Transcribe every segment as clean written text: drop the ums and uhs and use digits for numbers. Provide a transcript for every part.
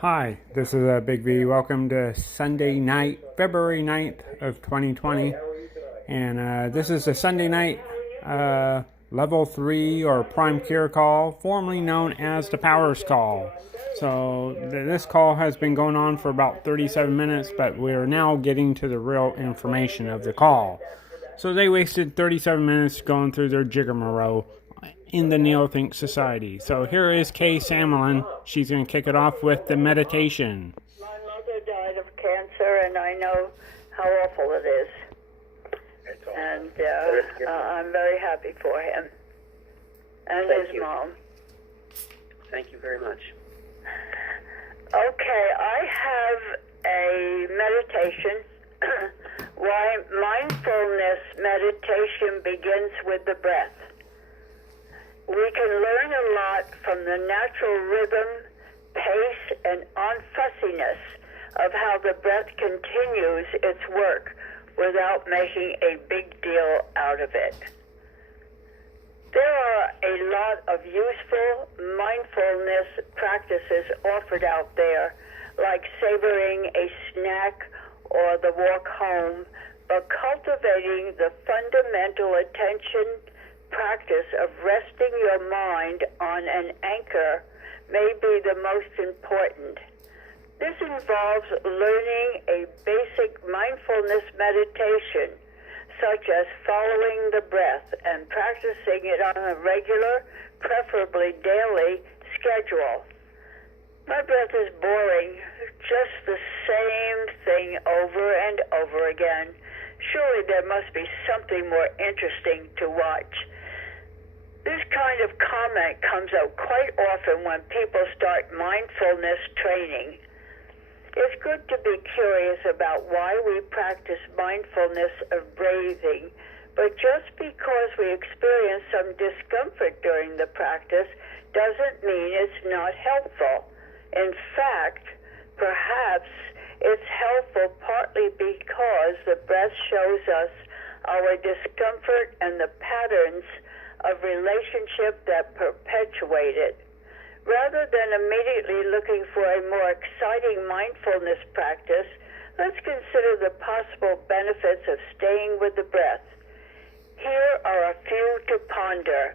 Hi, this is Big V. Welcome to Sunday night, February 9th of 2020. And this is a Sunday night level 3 or prime care call, formerly known as the Powers call. So this call has been going on for about 37 minutes, but we are now getting to the real information of the call. So they wasted 37 minutes going through their jiggeromal in the Neothink Society. So here is Kay Samelin. She's going to kick it off with the meditation. My mother died of cancer, and I know how awful it is. And I'm very happy for him and Thank his you. mom. Thank you very much. Okay, I have a meditation. Why mindfulness meditation begins with the breath. We can learn a lot from the natural rhythm, pace, and unfussiness of how the breath continues its work without making a big deal out of it. There are a lot of useful mindfulness practices offered out there, like savoring a snack or the walk home, but cultivating the fundamental attention practice of resting your mind on an anchor may be the most important. This involves learning a basic mindfulness meditation, such as following the breath and practicing it on a regular, preferably daily, schedule. My breath is boring, just the same thing over and over again. Surely there must be something more interesting to watch. This kind of comment comes out quite often when people start mindfulness training. It's good to be curious about why we practice mindfulness of breathing, but just because we experience some discomfort during the practice doesn't mean it's not helpful. In fact, perhaps it's helpful partly because the breath shows us our discomfort and the patterns of relationship that perpetuate it. Rather than immediately looking for a more exciting mindfulness practice, let's consider the possible benefits of staying with the breath. Here are a few to ponder.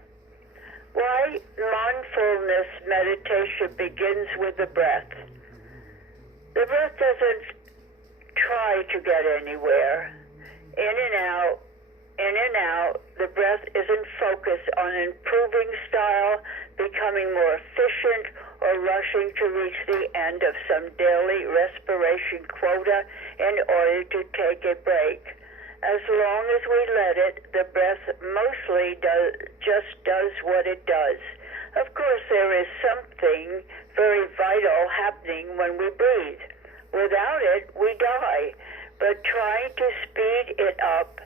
Why mindfulness meditation begins with the breath. The breath doesn't try to get anywhere. In and out, the breath isn't focused on improving style, becoming more efficient, or rushing to reach the end of some daily respiration quota in order to take a break. As long as we let it, the breath mostly just does what it does. Of course, there is something very vital happening when we breathe. Without it, we die. But trying to speed it up,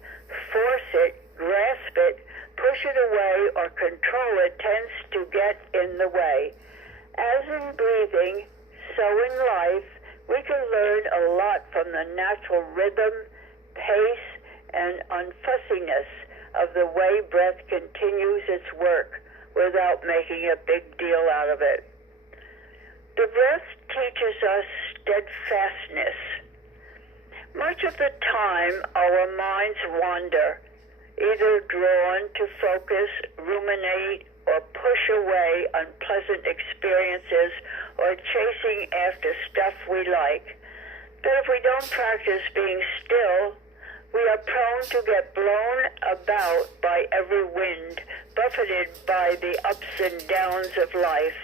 force it, grasp it, push it away, or control it tends to get in the way. As in breathing, so in life, we can learn a lot from the natural rhythm, pace, and unfussiness of the way breath continues its work without making a big deal out of it. The breath teaches us steadfastness. Much of the time, our minds wander, either drawn to focus, ruminate, or push away unpleasant experiences or chasing after stuff we like. But if we don't practice being still, we are prone to get blown about by every wind, buffeted by the ups and downs of life.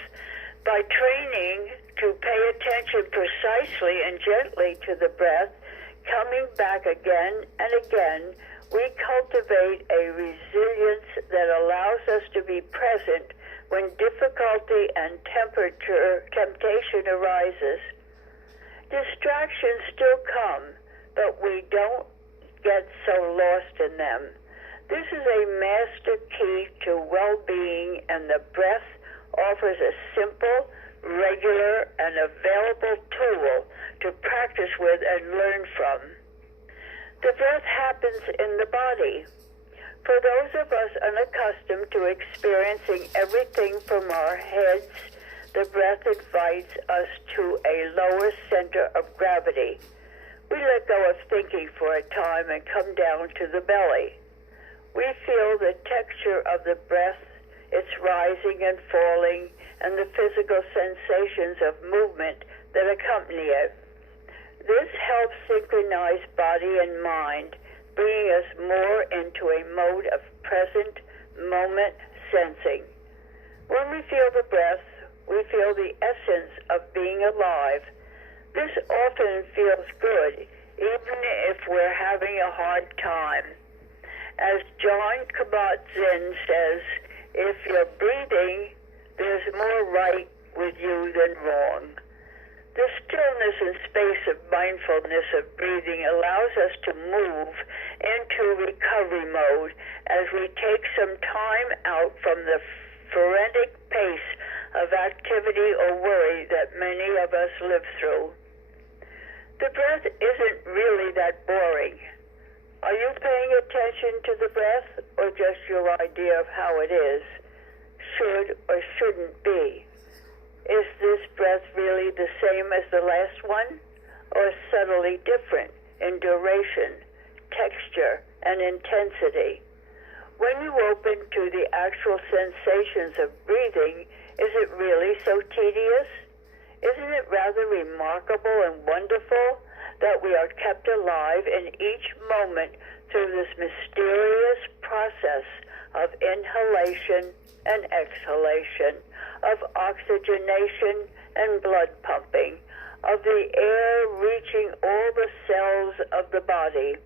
By training to pay attention precisely and gently to the breath, coming back again and again, we cultivate a resilience that allows us to be present when difficulty and temptation arises. Distractions still come, but we don't get so lost in them. This is a master key to well-being, and the breath offers a simple, regular, and available tool to practice with and learn from. The breath happens in the body. For those of us unaccustomed to experiencing everything from our heads, The breath invites us to a lower center of gravity. We let go of thinking for a time and come down to the belly. We feel the texture of the breath, its rising and falling, and the physical sensations of movement that accompany it. This helps synchronize body and mind, bringing us more into a mode of present moment sensing. When we feel the breath, we feel the essence of being alive. This often feels good, even if we're having a hard time. As John Kabat-Zinn says, if you're breathing, there's more right with you than wrong. The stillness and space of mindfulness of breathing allows us to move into recovery mode as we take some time out from the frenetic pace of activity or worry that many of us live through. The breath isn't really that boring. Are you paying attention to the breath, or just your idea of how it is, should or shouldn't be? Is this breath really the same as the last one, or subtly different in duration, texture, and intensity? When you open to the actual sensations of breathing, is it really so tedious? Isn't it rather remarkable and wonderful that we are kept alive in each moment through this mysterious process of inhalation and exhalation, of oxygenation and blood pumping, of the air reaching all the cells of the body?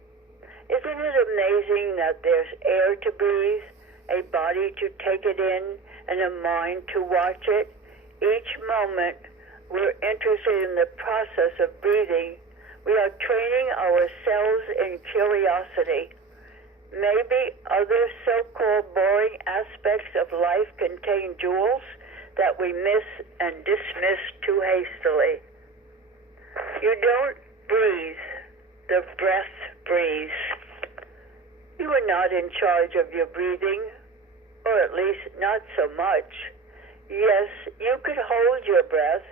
Isn't it amazing that there's air to breathe, a body to take it in, and a mind to watch it? Each moment we're interested in the process of breathing, we are training ourselves in curiosity. Maybe other so-called boring aspects of life contain jewels that we miss and dismiss too hastily. You don't breathe, the breath breathes. You are not in charge of your breathing, or at least not so much. Yes, you could hold your breath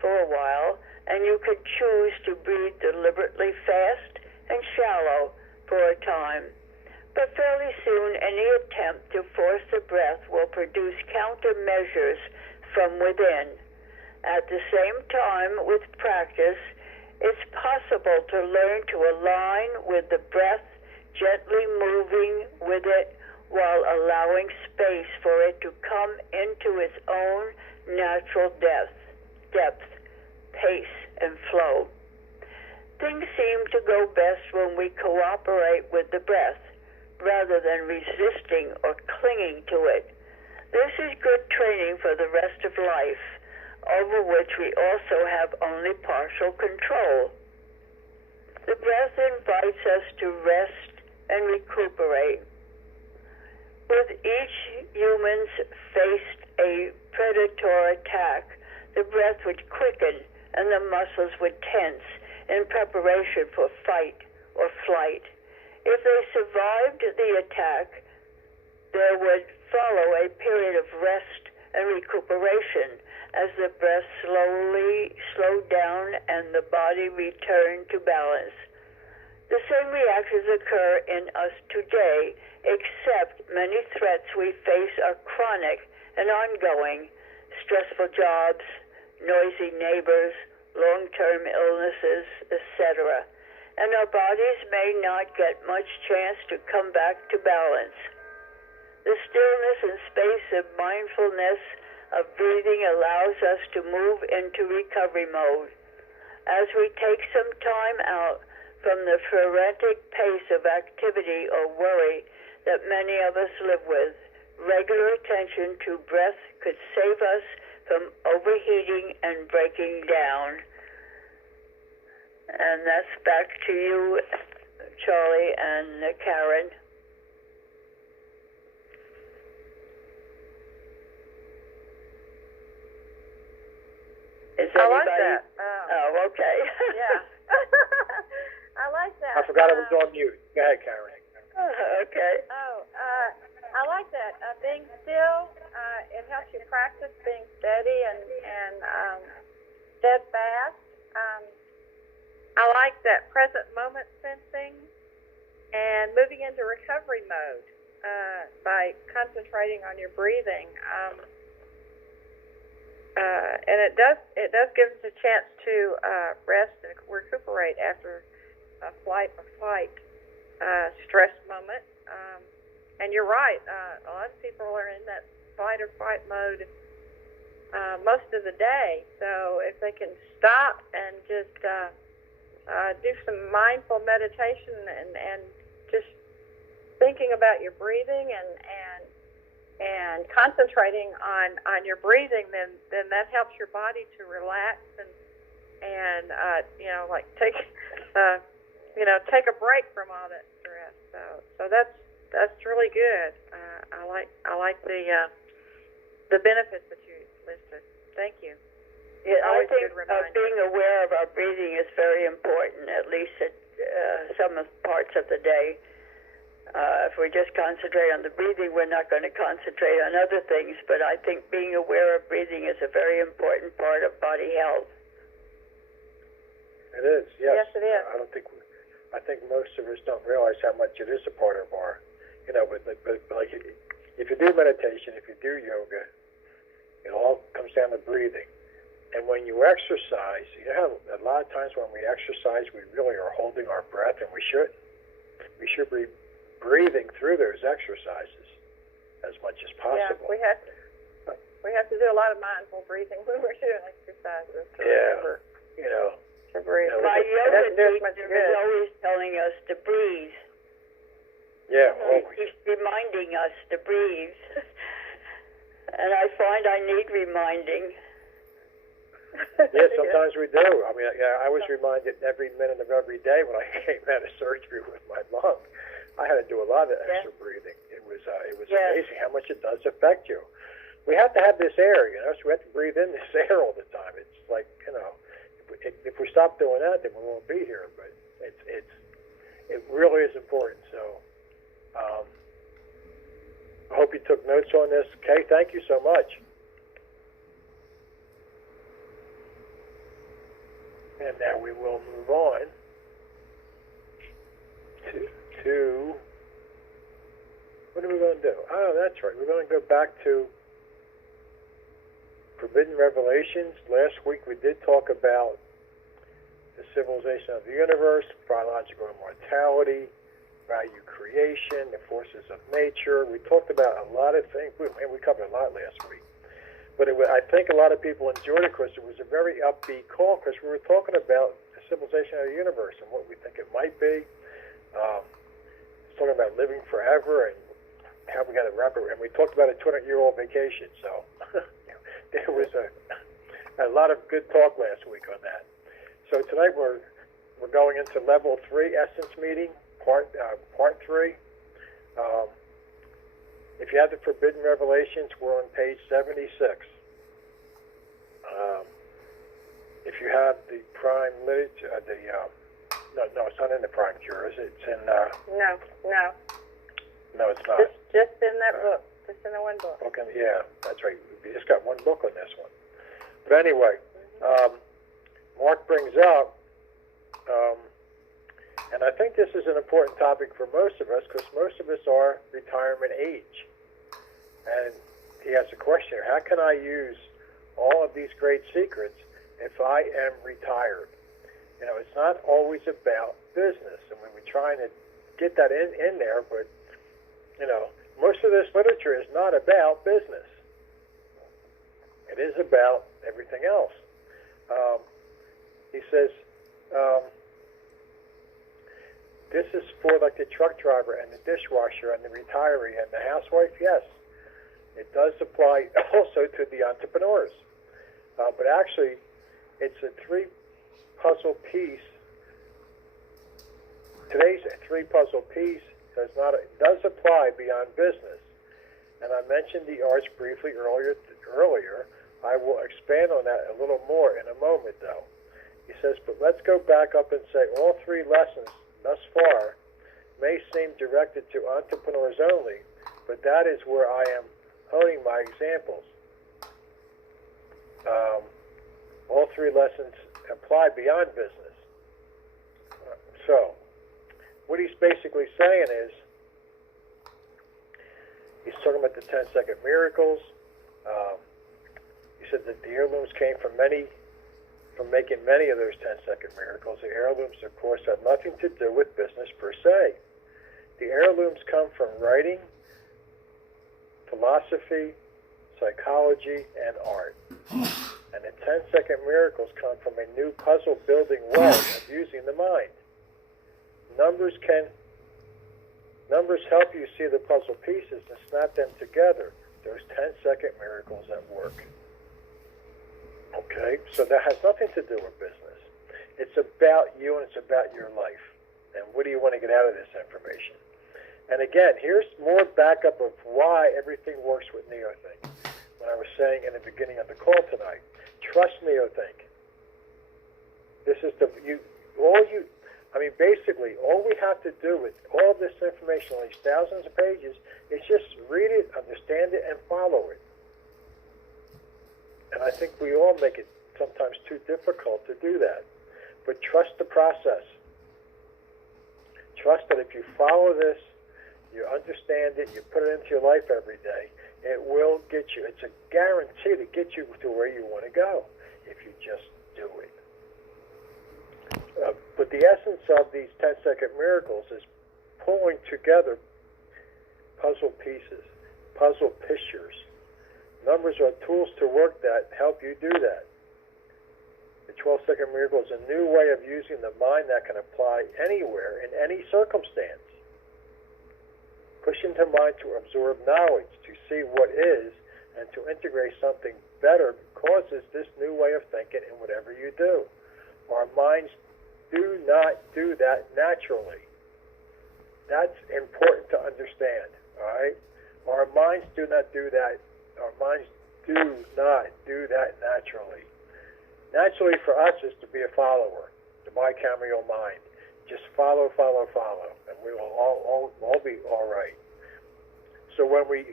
for a while, and you could choose to breathe deliberately fast and shallow for a time. But fairly soon, any attempt to force the breath will produce countermeasures from within. At the same time, with practice, it's possible to learn to align with the breath, gently moving with it while allowing space for it to come into its own natural depth, pace, and flow. Things seem to go best when we cooperate with the breath rather than resisting or clinging to it. This is good training for the rest of life, over which we also have only partial control. The breath invites us to rest and recuperate. With each human's faced a predator attack, the breath would quicken and the muscles would tense in preparation for fight or flight. If they survived the attack, there would follow a period of rest and recuperation as the breath slowly slowed down and the body returned to balance. The same reactions occur in us today, except many threats we face are chronic and ongoing: stressful jobs, noisy neighbors, long-term illnesses, etc. And our bodies may not get much chance to come back to balance. The stillness and space of mindfulness of breathing allows us to move into recovery mode. As we take some time out from the frenetic pace of activity or worry that many of us live with, regular attention to breath could save us from overheating and breaking down. And that's back to you, Charlie and Karen. Is I anybody? like that. Oh, okay. Yeah. I like that. I forgot I was on mute. Go ahead, Karen. Okay. I like that. Being still it helps you practice being steady and steadfast. I like that present moment sensing and moving into recovery mode by concentrating on your breathing. And it does give us a chance to rest and recuperate after a flight or fight stress moment. And you're right, a lot of people are in that fight or fight mode most of the day. So if they can stop and just do some mindful meditation and just thinking about your breathing and concentrating on your breathing, then that helps your body to relax and like take a break from all that stress. So that's really good. I like the benefits that you listed. Thank you. Yeah, I Always think good reminder. being aware of our breathing is very important, at least at some parts of the day. If we just concentrate on the breathing, we're not going to concentrate on other things. But I think being aware of breathing is a very important part of body health. It is, yes. Yes, it is. I think most of us don't realize how much it is a part of our, but like if you do meditation, if you do yoga, it all comes down to breathing. And when you exercise, a lot of times when we exercise, we really are holding our breath, and we should be breathing through those exercises as much as possible. Yeah, we have to do a lot of mindful breathing when we're doing exercises to remember to breathe. My yoga teacher is always telling us to breathe. Yeah, always. He's reminding us to breathe. And I find I need reminding. Yeah, sometimes we do. I mean, I was reminded every minute of every day when I came out of surgery with my lung. I had to do a lot of extra breathing. It was amazing how much it does affect you. We have to have this air, so we have to breathe in this air all the time. It's like, if we stop doing that, then we won't be here. But it really is important. So I hope you took notes on this. Kay, thank you so much. And now we will move on to what are we going to do? Oh, that's right. We're going to go back to Forbidden Revelations. Last week we did talk about the civilization of the universe, biological immortality, value creation, the forces of nature. We talked about a lot of things, and we covered a lot last week. But I think a lot of people enjoyed it because it was a very upbeat call, because we were talking about the civilization of the universe and what we think it might be. Talking about living forever and how we got to wrap it. And we talked about a 200-year-old vacation. So there was a lot of good talk last week on that. So tonight we're going into Level 3 Essence Meeting, Part 3. If you have the Forbidden Revelations, we're on page 76. If you have the Prime Literature, no, it's not in the Prime Cure, is it? It's in. No, it's not. Just in that book, just in the one book. Okay, yeah, that's right. We just got one book on this one. But anyway, Mark brings up, and I think this is an important topic for most of us, because most of us are retirement age. And he has a question: how can I use all of these great secrets if I am retired? It's not always about business, and we're trying to get that in there, but, most of this literature is not about business. It is about everything else. He says, this is for like the truck driver and the dishwasher and the retiree and the housewife. Yes, it does apply also to the entrepreneurs. But actually, it's a three-puzzle piece. Today's three-puzzle piece does apply beyond business. And I mentioned the arts briefly earlier. I will expand on that a little more in a moment, though. He says, but let's go back up and say all three lessons thus far may seem directed to entrepreneurs only, but that is where I am honing my examples. All three lessons apply beyond business. So, what he's basically saying is, he's talking about the 10-second miracles. He said that the heirlooms came from making many of those 10-second miracles. The heirlooms, of course, have nothing to do with business per se. The heirlooms come from writing, philosophy, psychology, and art. And the 10-second miracles come from a new puzzle-building way of using the mind. Numbers help you see the puzzle pieces and snap them together. Those 10-second miracles at work. Okay, so that has nothing to do with business. It's about you and it's about your life. And what do you want to get out of this information? And again, here's more backup of why everything works with NeoThink. When I was saying in the beginning of the call tonight, trust NeoThink. This is basically, all we have to do with all this information, all these thousands of pages, is just read it, understand it, and follow it. And I think we all make it sometimes too difficult to do that. But trust the process. Trust that if you follow this, you understand it, you put it into your life every day, it will get you. It's a guarantee to get you to where you want to go if you just do it. But the essence of these 10-second miracles is pulling together puzzle pieces, puzzle pictures. Numbers are tools to work that help you do that. The 12-second miracle is a new way of using the mind that can apply anywhere in any circumstance. Pushing the mind to absorb knowledge, to see what is, and to integrate something better causes this new way of thinking in whatever you do. Our minds do not do that naturally. That's important to understand, all right? Our minds do not do that. Our minds do not do that naturally. Naturally for us is to be a follower, the bicameral mind. Just follow, and we will all be all right. So when we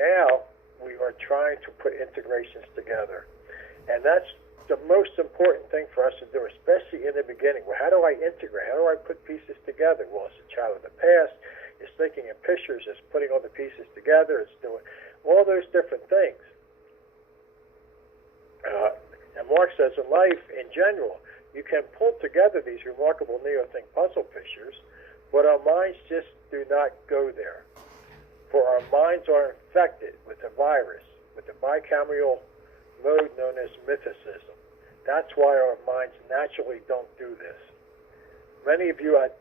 are trying to put integrations together, and that's the most important thing for us to do, especially in the beginning. Well, how do I integrate? How do I put pieces together? Well, it's a child of the past. It's thinking in pictures. It's putting all the pieces together. It's doing all those different things. And Mark says in life, in general, you can pull together these remarkable NeoThink puzzle pictures, but our minds just do not go there. For our minds are infected with a virus, with the bicameral mode known as mythicism. That's why our minds naturally don't do this. Many of you at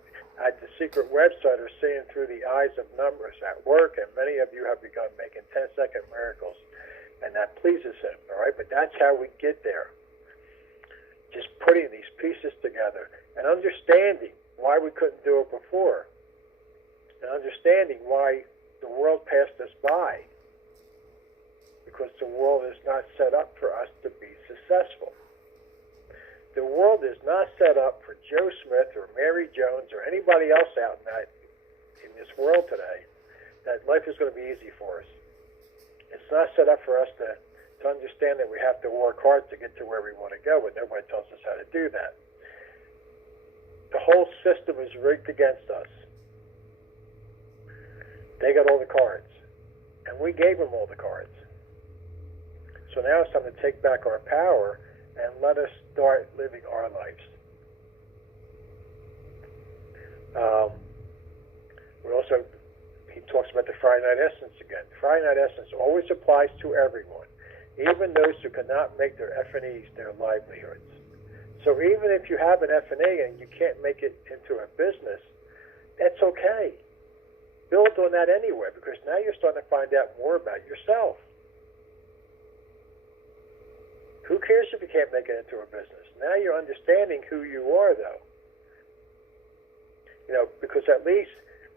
the secret website are seeing through the eyes of numbers at work, and many of you have begun making 10-second miracles, and that pleases him, all right? But that's how we get there. Just putting these pieces together and understanding why we couldn't do it before, and understanding why the world passed us by, because the world is not set up for us to be successful. The world is not set up for Joe Smith or Mary Jones or anybody else out in this world today that life is going to be easy for us. It's not set up for us to understand that we have to work hard to get to where we want to go, and nobody tells us how to do that. The whole system is rigged against us. They got all the cards, and we gave them all the cards. So now it's time to take back our power and let us start living our lives. He talks about the Friday Night Essence again. Friday Night Essence always applies to everyone, even those who cannot make their F&Es their livelihoods. So even if you have an F&E and you can't make it into a business, that's okay. Build on that anyway, because now you're starting to find out more about yourself. Who cares if you can't make it into a business? Now you're understanding who you are, though. Because at least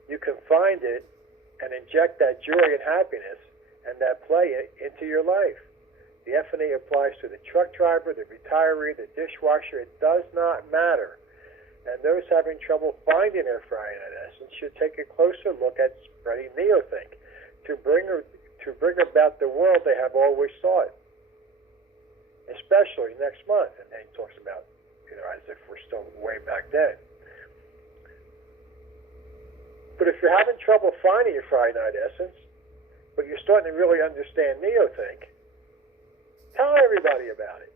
you can find it and inject that joy and happiness and that play into your life. The F&E applies to the truck driver, the retiree, the dishwasher. It does not matter. And those having trouble finding their Friday Night Essence should take a closer look at spreading NeoThink to to bring about the world they have always sought, especially next month. And then he talks about, as if we're still way back then. But if you're having trouble finding your Friday night essence, but you're starting to really understand Neothink, tell everybody about it.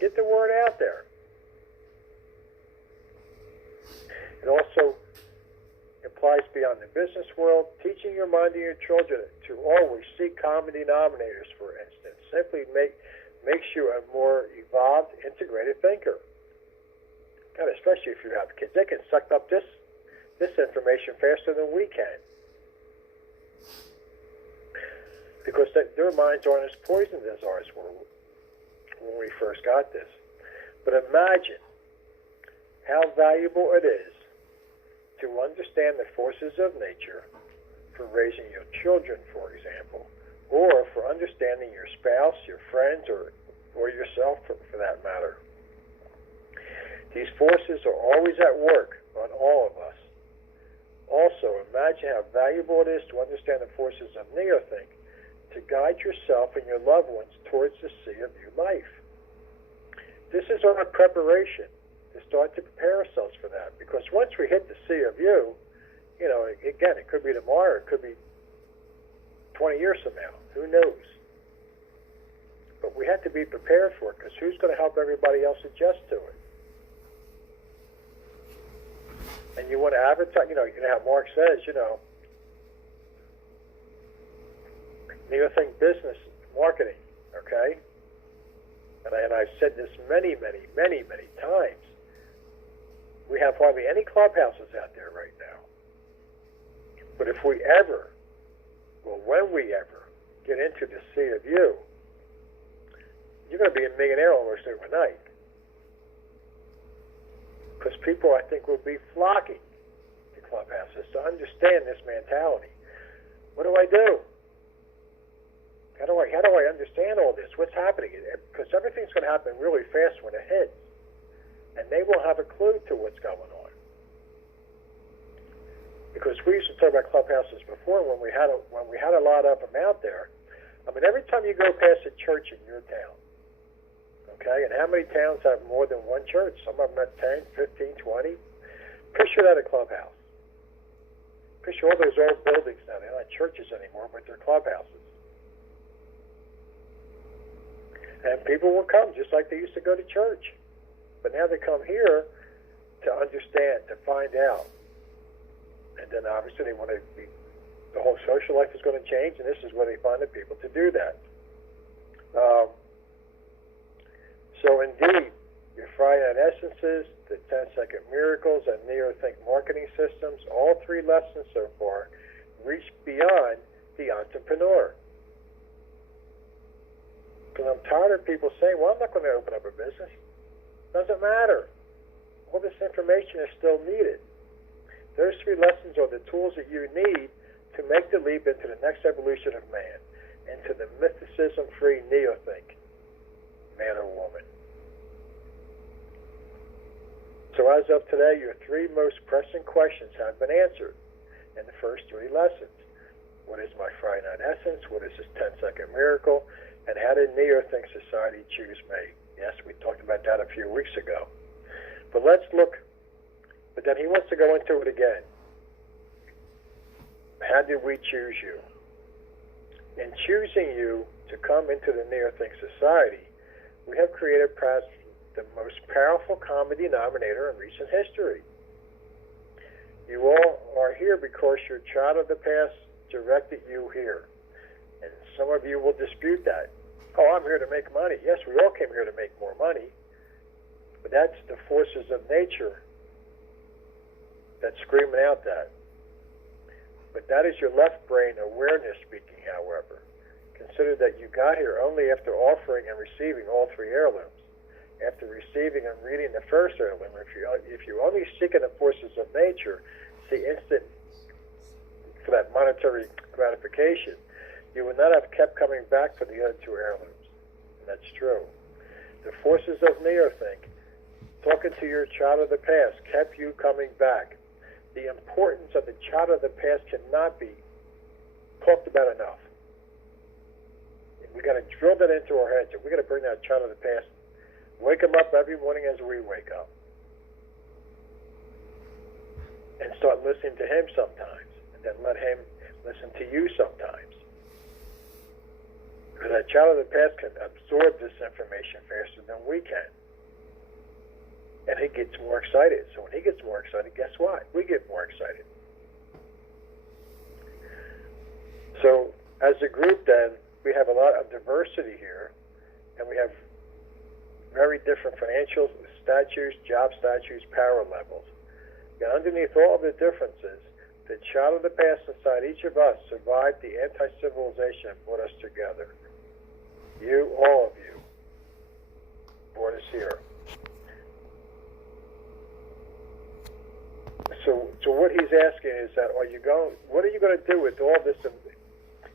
Get the word out there. It also applies beyond the business world, teaching your mind and your children to always seek common denominators, for instance, simply makes you a more evolved, integrated thinker. God, especially if you have kids. They can suck up this information faster than we can. Because their minds aren't as poisoned as ours were when we first got this. But imagine how valuable it is to understand the forces of nature for raising your children, for example, or for understanding your spouse, your friends, or yourself, for that matter. These forces are always at work on all of us. Also, imagine how valuable it is to understand the forces of Neothink to guide yourself and your loved ones towards the Sea of You life. This is our preparation to start to prepare ourselves for that. Because once we hit the Sea of You, again, it could be tomorrow, it could be 20 years from now. Who knows? But we have to be prepared for it, because who's going to help everybody else adjust to it? And you want to advertise, how Mark says, Neothink business marketing, okay? And I've said this many, many, many, many times. We have hardly any clubhouses out there right now. But if we ever, when we ever get into the Sea of You, you're going to be a millionaire almost overnight. Because people, I think, will be flocking to clubhouses to understand this mentality. What do I do? How do I understand all this? What's happening? Because everything's going to happen really fast when it hits. And they won't have a clue to what's going on. Because we used to talk about clubhouses before when we had a lot of them out there. I mean, every time you go past a church in your town, okay, and how many towns have more than one church? Some of them have 10, 15, 20. Picture that a clubhouse. Picture all those old buildings now. They're not churches anymore, but they're clubhouses. And people will come just like they used to go to church. But now they come here to understand, to find out. And then obviously they want to be, the whole social life is going to change, and this is where they find the people to do that. So indeed, your Friday Night Essences, the 10-second miracles, and Neothink marketing systems, all three lessons so far reach beyond the entrepreneur. Because I'm tired of people saying, well, I'm not going to open up a business. Doesn't matter. All this information is still needed. Those three lessons are the tools that you need to make the leap into the next evolution of man, into the mysticism-free Neothink, man or woman. So as of today, your three most pressing questions have been answered in the first three lessons. What is my Friday Night Essence? What is this 10-second miracle? And how did Neothink Society choose me? Yes, we talked about that a few weeks ago. But let's look. But then he wants to go into it again. How did we choose you? In choosing you to come into the Neothink Society, we have created perhaps the most powerful common denominator in recent history. You all are here because your child of the past directed you here. And some of you will dispute that. Oh, I'm here to make money. Yes, we all came here to make more money. But that's the forces of nature that's screaming out that. But that is your left brain awareness speaking, however. Consider that you got here only after offering and receiving all three heirlooms. After receiving and reading the first heirloom, if you only seek in the forces of nature, see instant for that monetary gratification, you would not have kept coming back for the other two heirlooms. And that's true. The forces of Neothink, talking to your child of the past, kept you coming back. The importance of the child of the past cannot be talked about enough. We got to drill that into our heads, and we got to bring that child of the past. Wake him up every morning as we wake up, and start listening to him sometimes, and then let him listen to you sometimes. Because that child of the past can absorb this information faster than we can. And he gets more excited. So when he gets more excited, guess what? We get more excited. So as a group then, we have a lot of diversity here, and we have very different financial statutes, job statutes, power levels. And underneath all of the differences, the child of the past inside each of us survived the anti-civilization and brought us together. You, all of you, brought us here. So what he's asking is that, what are you going to do with all this,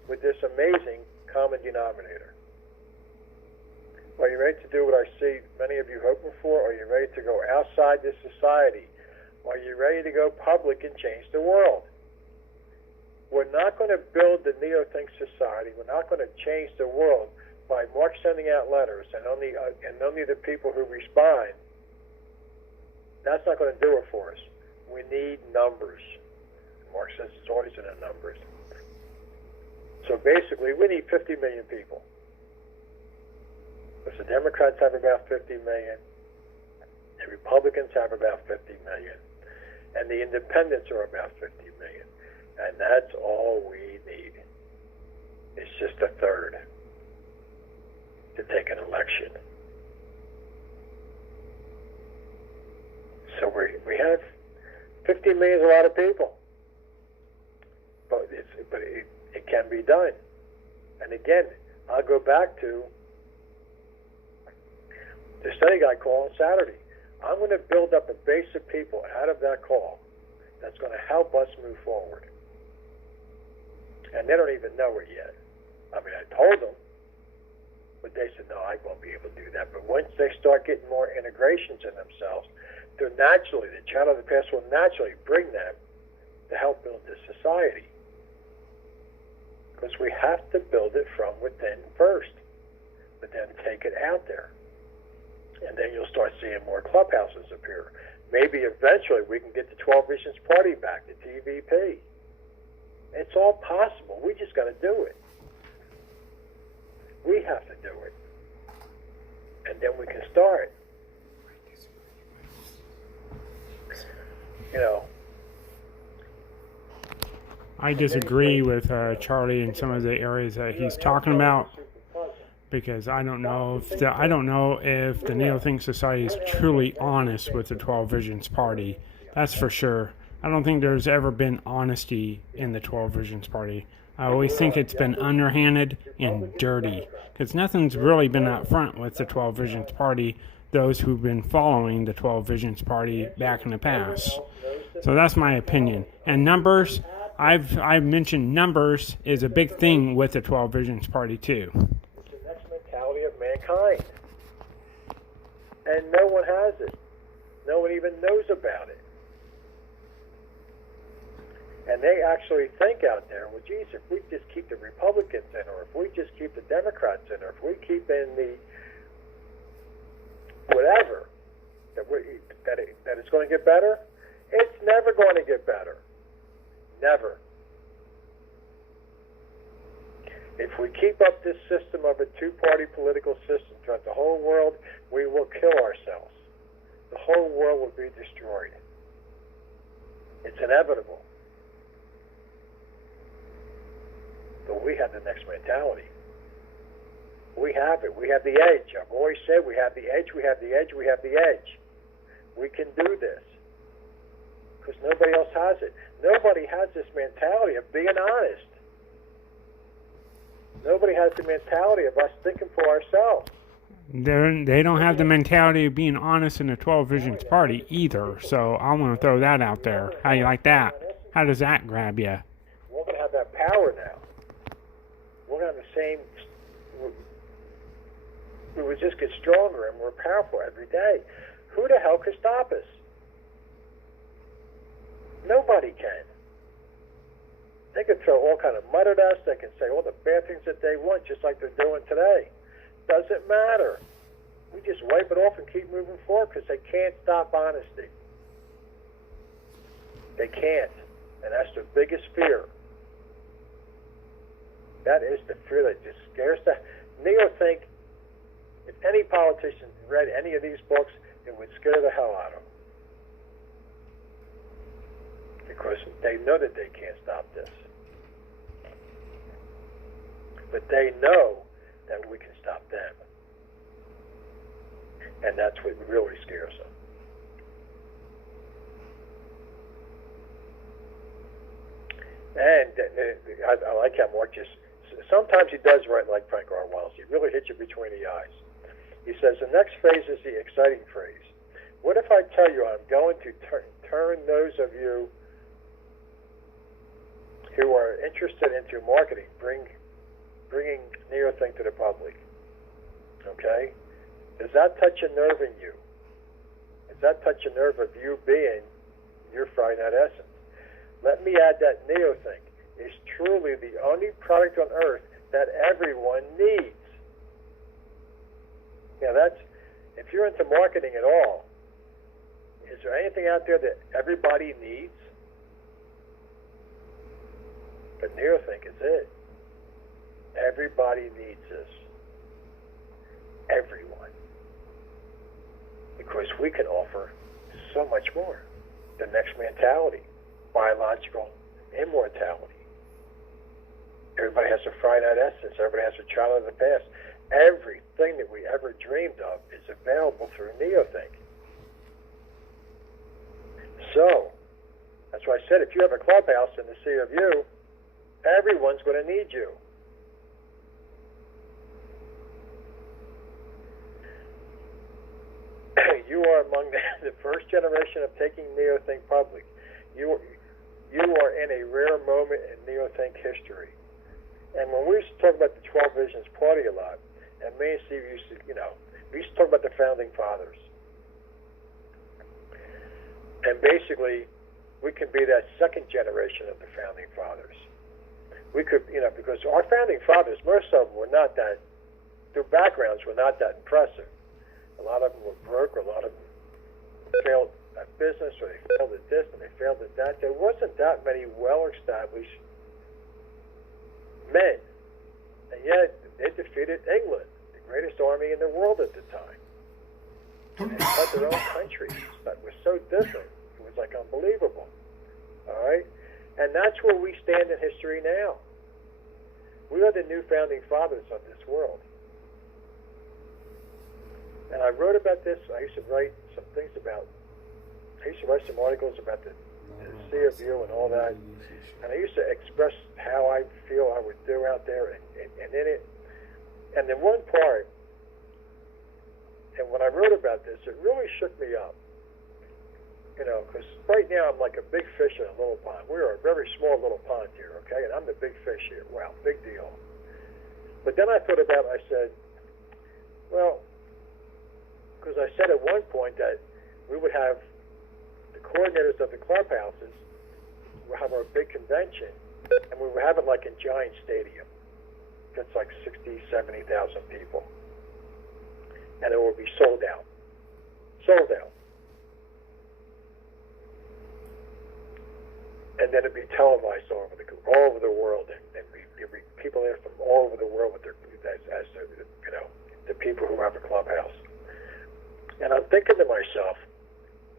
with this amazing common denominator? Are you ready to do what I see many of you hoping for? Are you ready to go outside this society? Are you ready to go public and change the world? We're not going to build the Neo-Think society. We're not going to change the world by Mark sending out letters and only the people who respond. That's not going to do it for us. We need numbers. Mark says it's always in the numbers. So basically, we need 50 million people. Because the Democrats have about 50 million, the Republicans have about 50 million, and the independents are about 50 million. And that's all we need. It's just a third to take an election. So we have 50 million is a lot of people, but it can be done. And again, I'll go back to the study guide call on Saturday. I'm going to build up a base of people out of that call that's going to help us move forward. And they don't even know it yet. I mean, I told them, but they said, no, I won't be able to do that. But once they start getting more integrations in themselves, the child of the past will naturally bring them to help build this society. Because we have to build it from within first, but then take it out there. And then you'll start seeing more clubhouses appear. Maybe eventually we can get the 12 Visions Party back, the TVP. It's all possible. We just got to do it. We have to do it. And then we can start. You know. I disagree with Charlie in some of the areas that he's talking about, because I don't know if the Neo-Think Society is truly honest with the 12 Visions Party. That's for sure. I don't think there's ever been honesty in the 12 Visions Party. I always think it's been underhanded and dirty, because nothing's really been up front with the 12 Visions Party, those who've been following the 12 Visions Party back in the past. So that's my opinion. And numbers, I've mentioned numbers is a big thing with the 12 Visions Party too. It's the next mentality of mankind. And no one has it. No one even knows about it. And they actually think out there, well, geez, if we just keep the Republicans in, or if we just keep the Democrats in, or if we keep in the whatever, that it's going to get better. It's never going to get better. Never. If we keep up this system of a two-party political system throughout the whole world, we will kill ourselves. The whole world will be destroyed. It's inevitable. But we have the next mentality. We have it. We have the edge. I've always said we have the edge, we have the edge, we have the edge. We can do this. Because nobody else has it. Nobody has this mentality of being honest. Nobody has the mentality of us thinking for ourselves. They don't have the mentality of being honest in the 12 Visions Party either, so I want to throw that out there. How you like that? How does that grab you? We're going to have that power now. We're going to have the same... We would just get stronger and more powerful every day. Who the hell could stop us? Nobody can. They can throw all kind of mud at us. They can say all the bad things that they want, just like they're doing today. Doesn't matter. We just wipe it off and keep moving forward because they can't stop honesty. They can't. And that's their biggest fear. That is the fear that just scares the... Neothink, if any politician read any of these books, it would scare the hell out of them. Because they know that they can't stop this. But they know that we can stop them. And that's what really scares them. And I like how Mark just... Sometimes he does write like Frank R. Wells. He really hits you between the eyes. He says, the next phase is the exciting phrase. What if I tell you I'm going to turn those of you who are interested into marketing, bringing Neothink to the public? Okay? Does that touch a nerve in you? Does that touch a nerve of you being your finite essence? Let me add that Neothink is truly the only product on earth that everyone needs. Yeah, that's, if you're into marketing at all, is there anything out there that everybody needs? But Neothink is it. Everybody needs this. Everyone. Because we can offer so much more. The next mentality, biological immortality. Everybody has a finite essence. Everybody has a child of the past. Everything that we ever dreamed of is available through Neothink. So, that's why I said if you have a clubhouse in the sea of you, everyone's going to need you. You are among the first generation of taking Neothink public. You are in a rare moment in Neothink history. And when we used to talk about the 12 Visions Party a lot, and me and Steve used to, we used to talk about the Founding Fathers. And basically, we could be that second generation of the Founding Fathers. We could, because our Founding Fathers, most of them were not that, their backgrounds were not that impressive. A lot of them were broke, a lot of them failed at business, or they failed at this, and they failed at that. There wasn't that many well-established men. And yet, they defeated England, the greatest army in the world at the time. And they led their own country. That was so different. It was like unbelievable. All right? And that's where we stand in history now. We are the new founding fathers of this world. And I wrote about this. I used to write some articles about the sea of you and all that. And I used to express how I feel I would do out there and in it. And then one part, and when I wrote about this, it really shook me up. Because right now I'm like a big fish in a little pond. We're a very small little pond here, okay? And I'm the big fish here. Wow, big deal. But then I thought about it, I said, well, because I said at one point that we would have the coordinators of the clubhouses, we'll have our big convention, and we would have it like in Giant Stadium. That's like 60,000, 70,000 people. And it will be sold out. Sold out. And then it'd be televised all over the world, and there'd be people there from all over the world with their, as the people who have a clubhouse. And I'm thinking to myself,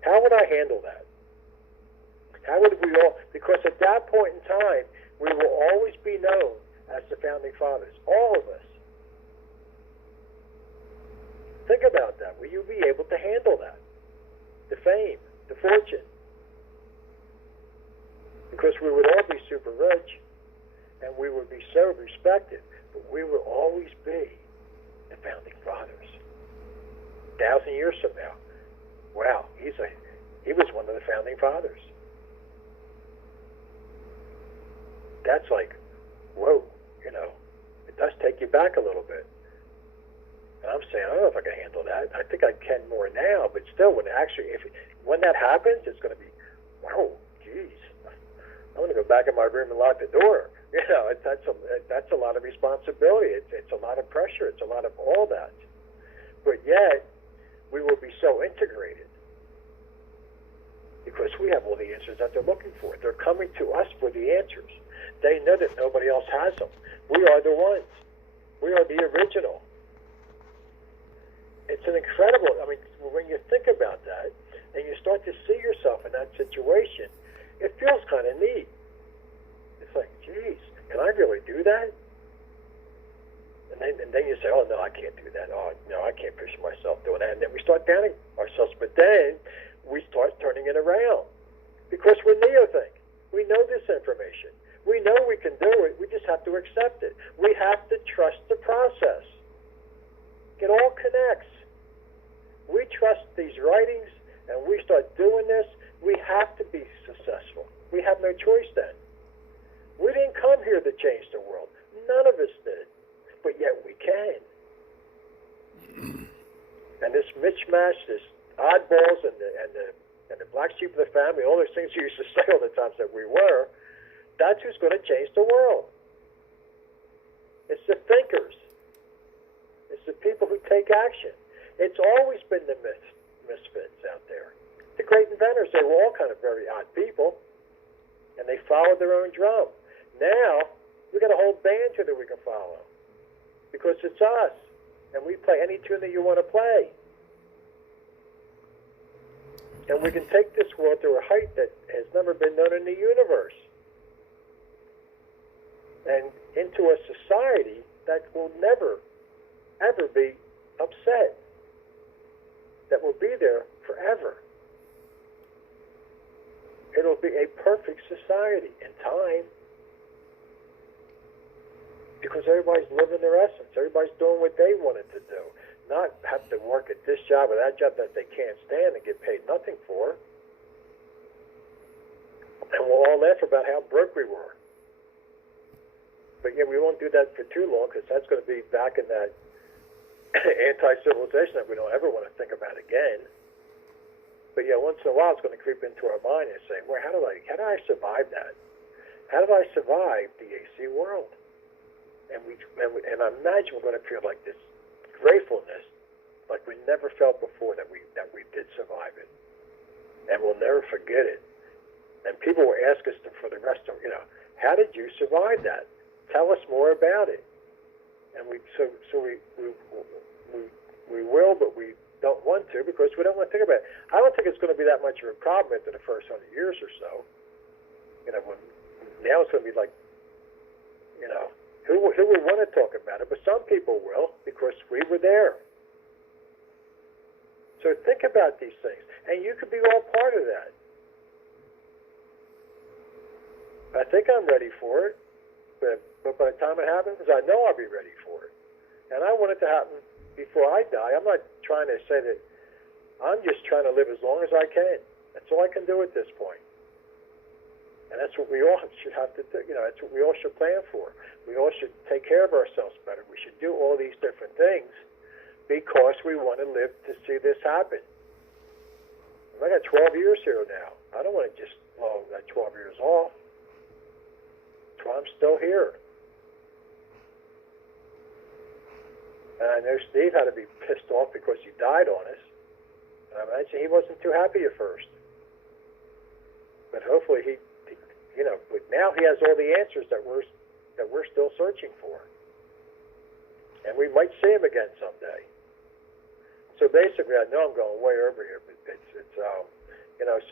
how would I handle that? How would we all? Because at that point in time, we will always be known as the Founding Fathers, all of us. Think about that. Will you be able to handle that? The fame, the fortune. Because we would all be super rich, and we would be so respected, but we will always be the Founding Fathers. 1,000 years from now, wow, he was one of the Founding Fathers. That's like, whoa, it does take you back a little bit. And I'm saying, I don't know if I can handle that. I think I can more now, but still, when that happens, it's going to be, whoa, geez, I'm going to go back in my room and lock the door. You know, that's a lot of responsibility. It's a lot of pressure. It's a lot of all that. But yet, we will be so integrated because we have all the answers that they're looking for. They're coming to us for the answers. They know that nobody else has them. We are the ones. We are the original. It's an incredible, I mean, when you think about that and you start to see yourself in that situation, it feels kind of neat. It's like, geez, can I really do that? And then you say, oh, no, I can't do that. Oh, no, I can't picture myself doing that. And then we start doubting ourselves. But then we start turning it around because we're neothink. We know this information. We know we can do it. We just have to accept it. We have to trust the process. It all connects. We trust these writings and we start doing this. We have to be successful. We have no choice then. We didn't come here to change the world. None of us did. But yet we can. And this mismatch, this oddballs and the black sheep of the family, all those things you used to say all the times that we were, that's who's going to change the world. It's the thinkers. It's the people who take action. It's always been the misfits out there. The great inventors, they were all kind of very odd people, and they followed their own drum. Now, we got a whole band here that we can follow because it's us, and we play any tune that you want to play. And we can take this world to a height that has never been known in the universe. And into a society that will never, ever be upset. That will be there forever. It'll be a perfect society in time. Because everybody's living their essence. Everybody's doing what they wanted to do. Not have to work at this job or that job that they can't stand and get paid nothing for. And we'll all laugh about how broke we were. But yeah, we won't do that for too long because that's going to be back in that anti-civilization that we don't ever want to think about again. But yeah, once in a while it's going to creep into our mind and say, well, how did I survive that? How did I survive the AC world? And I imagine we're going to feel like this gratefulness, like we never felt before that we did survive it, and we'll never forget it. And people will ask us for the rest of, how did you survive that? Tell us more about it. And we will, but we don't want to because we don't want to think about it. I don't think it's going to be that much of a problem after the first 100 years or so. Now it's going to be like, who would want to talk about it? But some people will because we were there. So think about these things, and you could be all part of that. I think I'm ready for it, but by the time it happens, I know I'll be ready for it. And I want it to happen before I die. I'm not trying to say that. I'm just trying to live as long as I can. That's all I can do at this point. And that's what we all should have to do. That's what we all should plan for. We all should take care of ourselves better. We should do all these different things because we want to live to see this happen. I got 12 years here now. I don't want to just blow that 12 years off. That's why I'm still here. And I know Steve had to be pissed off because he died on us. And I imagine he wasn't too happy at first. But hopefully but now he has all the answers that we're still searching for. And we might see him again someday. So basically, I know I'm going way over here, but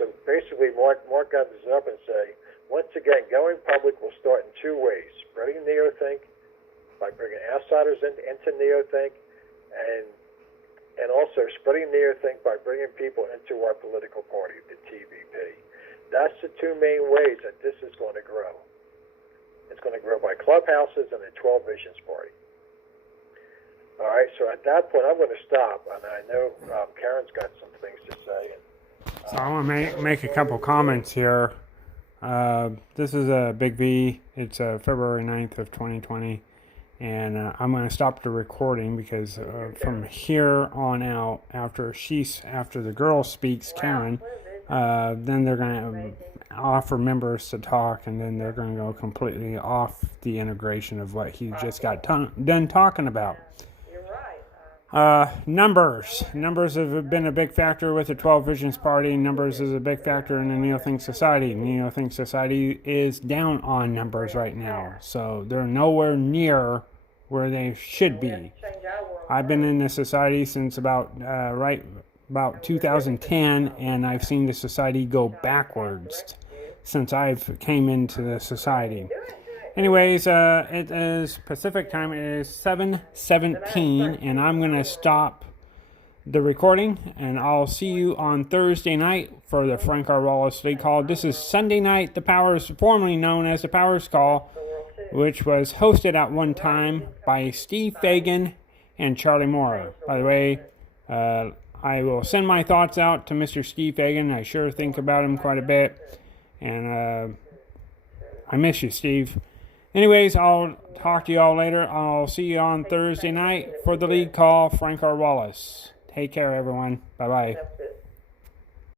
so basically Mark got this up and say, once again, going public will start in two ways. Spreading neothink by bringing outsiders into neothink, and also spreading neothink by bringing people into our political party, the TVP. That's the two main ways that this is going to grow. It's going to grow by clubhouses and the 12 Visions Party. All right, so at that point, I'm going to stop. And I know Karen's got some things to say. So I want to make a couple comments here. This is a Big V. It's February 9th of 2020. And I'm going to stop the recording because from here on out, after the girl speaks, Karen, then they're going to offer members to talk, and then they're going to go completely off the integration of what he just got done talking about. You're right. Numbers have been a big factor with the 12 Visions Party. Numbers is a big factor in the Neo-Think Society. Neo-Think Society is down on numbers right now, so they're nowhere near where they should be. Change our world. I've been in the society since about 2010, and I've seen the society go backwards since I've came into the society. Anyways, it is Pacific time. It is 7:17, and I'm going to stop the recording, and I'll see you on Thursday night for the Frank R. Wallace League Call. This is Sunday night, the Powers, formerly known as the Powers Call, which was hosted at one time by Steve Fagan and Charlie Moore. By the way, I will send my thoughts out to Mr. Steve Fagan. I sure think about him quite a bit, and I miss you, Steve. Anyways, I'll talk to you all later. I'll see you on Thursday night for the lead call, Frank R. Wallace. Take care, everyone. Bye-bye.